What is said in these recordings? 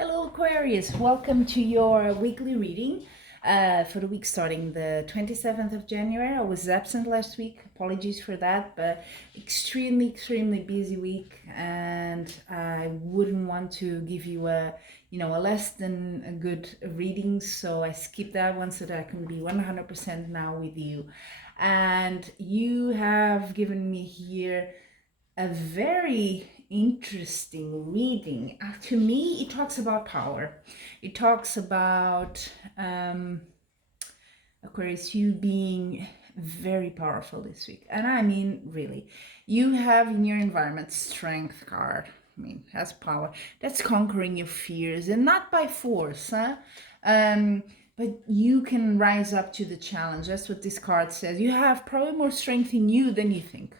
Hello Aquarius, welcome to your weekly reading for the week starting the 27th of January. I was absent last week, apologies for that, but extremely busy week, and I wouldn't want to give you a less than a good reading, so I skipped that one so that I can be 100% now with you. And you have given me here a very interesting reading. To me, it talks about power. It talks about Aquarius, you being very powerful this week. And I mean, really, you have in your environment strength card. I mean, has power. That's conquering your fears, and not by force, huh? But you can rise up to the challenge. That's what this card says. You have probably more strength in you than you think.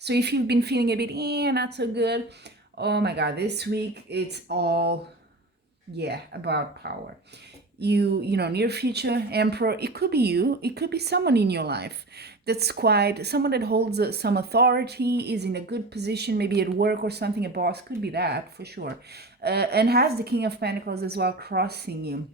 So if you've been feeling a bit not so good, oh my God, this week it's all about power. Near future emperor, it could be you, it could be someone in your life that's quite someone that holds some authority, is in a good position, maybe at work or something. A boss could be that for sure, and has the King of Pentacles as well crossing you.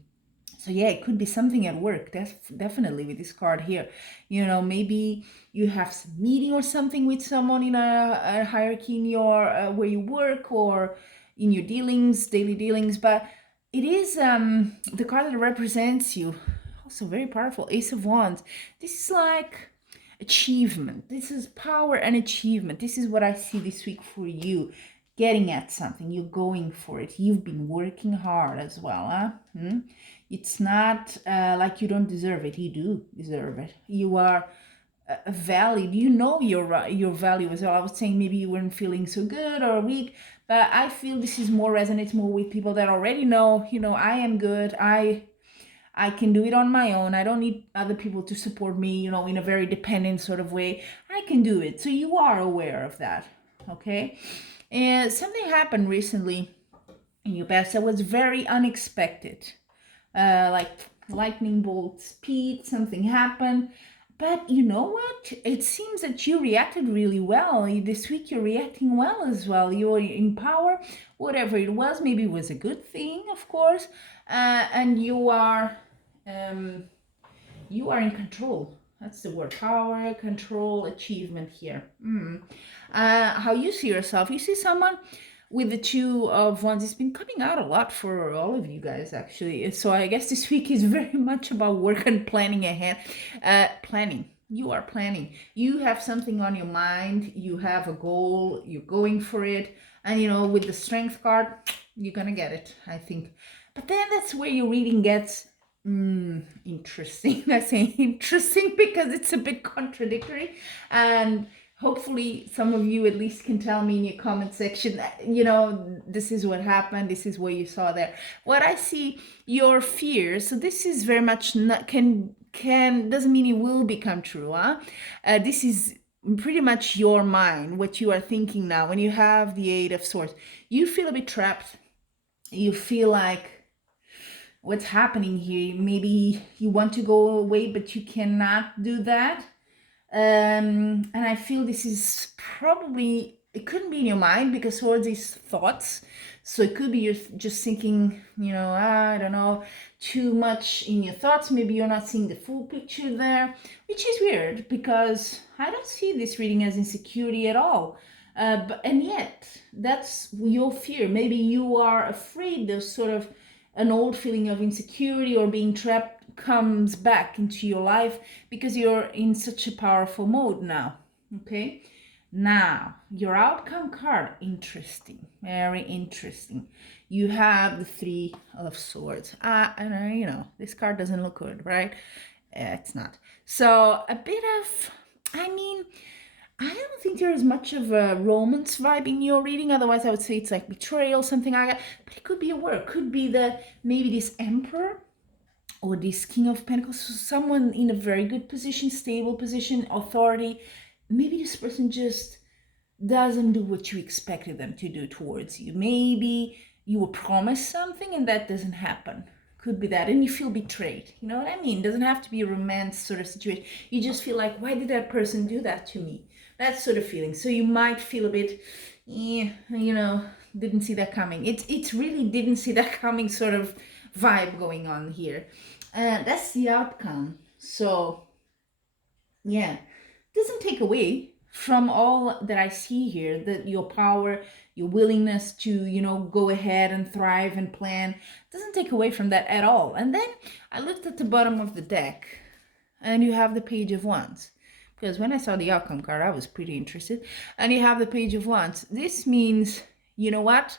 So yeah, it could be something at work. That's definitely with this card here. Maybe you have some meeting or something with someone in a hierarchy in your where you work, or in your daily dealings. But it is the card that represents you. Also very powerful. Ace of Wands. This is like achievement. This is power and achievement. This is what I see this week for you. Getting at something, you're going for it. You've been working hard as well, huh? It's not like you don't deserve it. You do deserve it. You are valid. You know your value as well. I was saying maybe you weren't feeling so good or weak, but I feel this is more resonates more with people that already know. I am good. I can do it on my own. I don't need other people to support me, in a very dependent sort of way. I can do it. So you are aware of that, okay? And something happened recently in your past that was very unexpected. Like lightning bolt speed, something happened. But you know what? It seems that you reacted really well. This week you're reacting well as well. You're in power, whatever it was. Maybe it was a good thing, of course. And you are in control. That's the word. Power, control, achievement here. How you see yourself. You see someone with the Two of Wands. It's been coming out a lot for all of you guys, actually. So I guess this week is very much about work and planning ahead. Planning. You are planning. You have something on your mind. You have a goal. You're going for it. And, with the Strength card, you're going to get it, I think. But then that's where your reading gets interesting. I say interesting because it's a bit contradictory, and hopefully some of you at least can tell me in your comment section, this is what happened, this is what you saw there. What I see, your fears, so this is very much not can doesn't mean it will become true, huh? This is pretty much your mind, what you are thinking now. When you have the Eight of Swords, you feel a bit trapped. You feel like, what's happening here? Maybe you want to go away, but you cannot do that. And I feel this is probably, it couldn't be in your mind because swords is thoughts. So it could be you're just thinking, I don't know, too much in your thoughts. Maybe you're not seeing the full picture there, which is weird because I don't see this reading as insecurity at all. And yet, that's your fear. Maybe you are afraid of sort of an old feeling of insecurity or being trapped comes back into your life because you're in such a powerful mode now. Okay, now your outcome card, interesting, very interesting. You have the Three of Swords. And this card doesn't look good, right? It's not. So a bit of, I don't think there is much of a romance vibe in your reading. Otherwise, I would say it's like betrayal, something like that. But it could be a work. Could be maybe this Emperor or this King of Pentacles. Someone in a very good position, stable position, authority. Maybe this person just doesn't do what you expected them to do towards you. Maybe you were promised something and that doesn't happen. Could be that, and you feel betrayed. You know what I mean? It doesn't have to be a romance sort of situation. You just feel like, why did that person do that to me? That sort of feeling. So you might feel a bit, didn't see that coming. It's really didn't see that coming sort of vibe going on here. And that's the outcome. So yeah, doesn't take away from all that I see here, that your power, your willingness to, go ahead and thrive and plan, doesn't take away from that at all. And then I looked at the bottom of the deck and you have the Page of Wands. Because when I saw the outcome card, I was pretty interested. And you have the Page of Wands. This means, you know what?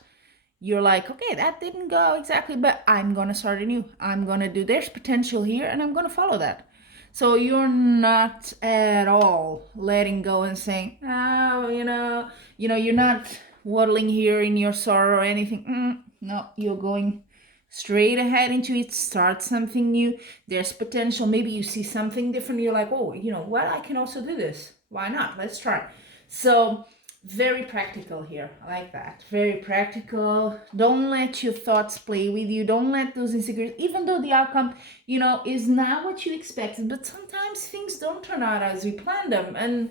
You're like, okay, that didn't go exactly, but I'm going to start anew. I'm going to do, there's potential here, and I'm going to follow that. So you're not at all letting go and saying, oh, you're not waddling here in your sorrow or anything. No, you're going straight ahead into it. Start something new. There's potential. Maybe you see something different. You're like, oh, what? I can also do this. Why not? Let's try. So very practical here. I like that. Very practical. Don't let your thoughts play with you. Don't let those insecurities, even though the outcome, is not what you expected, but sometimes things don't turn out as we planned them. And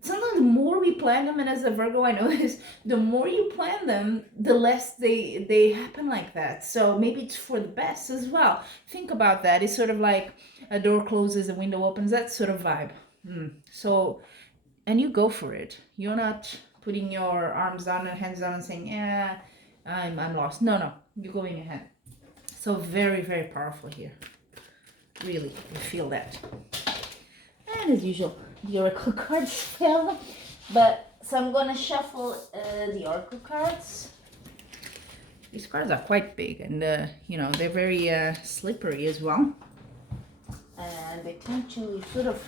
sometimes the more we plan them, and as a Virgo, I know this, the more you plan them, the less they happen like that. So maybe it's for the best as well. Think about that. It's sort of like a door closes, a window opens, that sort of vibe. So, and you go for it. You're not putting your arms down and hands down and saying, yeah, I'm lost. No, you're going ahead. So very, very powerful here. Really, you feel that. And as usual, the oracle cards fell. So I'm gonna shuffle the oracle cards. These cards are quite big, and they're very slippery as well. And they tend to sort of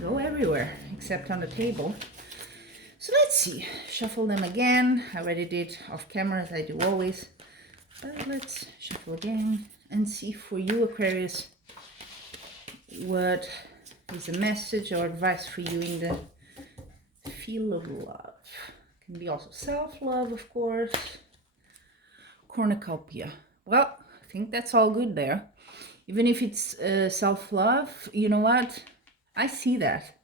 go everywhere except on the table. So let's see, shuffle them again. I already did off camera, as I do always, but let's shuffle again and see for you, Aquarius, what is a message or advice for you in the field of love. It can be also self-love, of course. Cornucopia. Well, I think that's all good there. Even if it's self-love, you know what? I see that.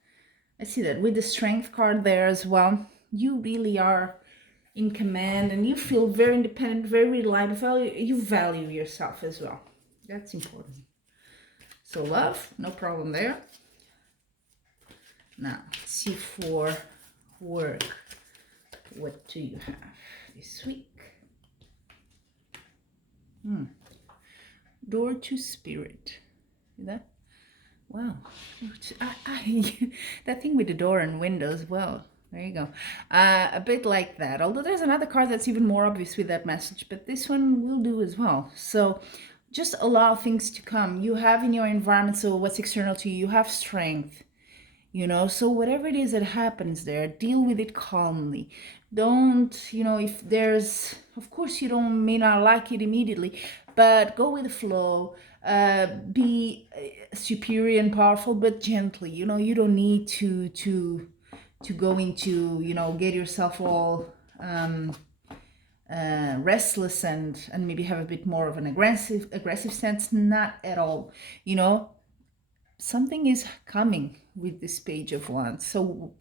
With the Strength card there as well. You really are in command and you feel very independent, very reliable. You value yourself as well. That's important. So love, no problem there. Now, let's see for work. What do you have this week? Door to Spirit. See that? Wow. That thing with the door and windows, well, there you go. A bit like that. Although there's another card that's even more obvious with that message, but this one will do as well. So just allow things to come. You have in your environment, so what's external to you, you have strength. So whatever it is that happens there, deal with it calmly. Don't, if there's, of course you may not like it immediately, but go with the flow. Be superior and powerful, but gently. You don't need to go into, get yourself all restless and maybe have a bit more of an aggressive sense. Not at all. Something is coming with this Page of Wands. So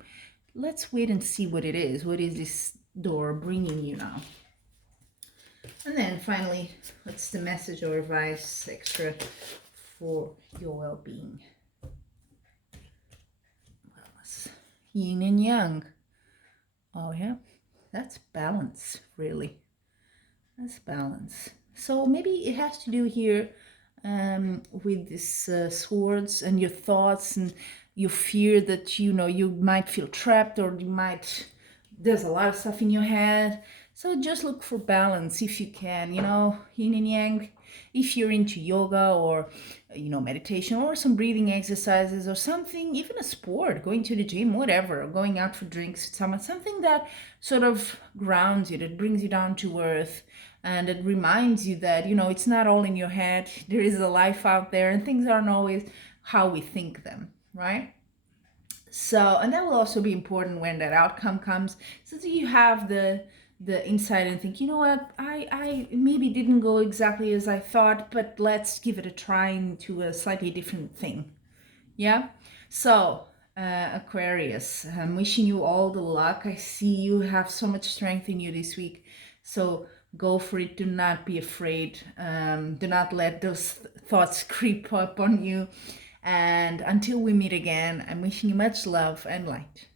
let's wait and see what it is. What is this door bringing you now? And then finally, what's the message or advice extra for your well-being? Yin and Yang. Oh yeah, that's balance, really. That's balance. So maybe it has to do here with this swords and your thoughts and your fear that you might feel trapped, or there's a lot of stuff in your head. So just look for balance if you can, yin and yang. If you're into yoga or meditation or some breathing exercises or something, even a sport, going to the gym, whatever, going out for drinks with someone, something that sort of grounds you, that brings you down to earth. And it reminds you that, it's not all in your head. There is a life out there and things aren't always how we think them, right? So, and that will also be important when that outcome comes. So that you have the insight and think, what, I maybe didn't go exactly as I thought, but let's give it a try into a slightly different thing. Yeah? So, Aquarius, I'm wishing you all the luck. I see you have so much strength in you this week. So go for it. Do not be afraid. Do not let those thoughts creep up on you. And until we meet again, I'm wishing you much love and light.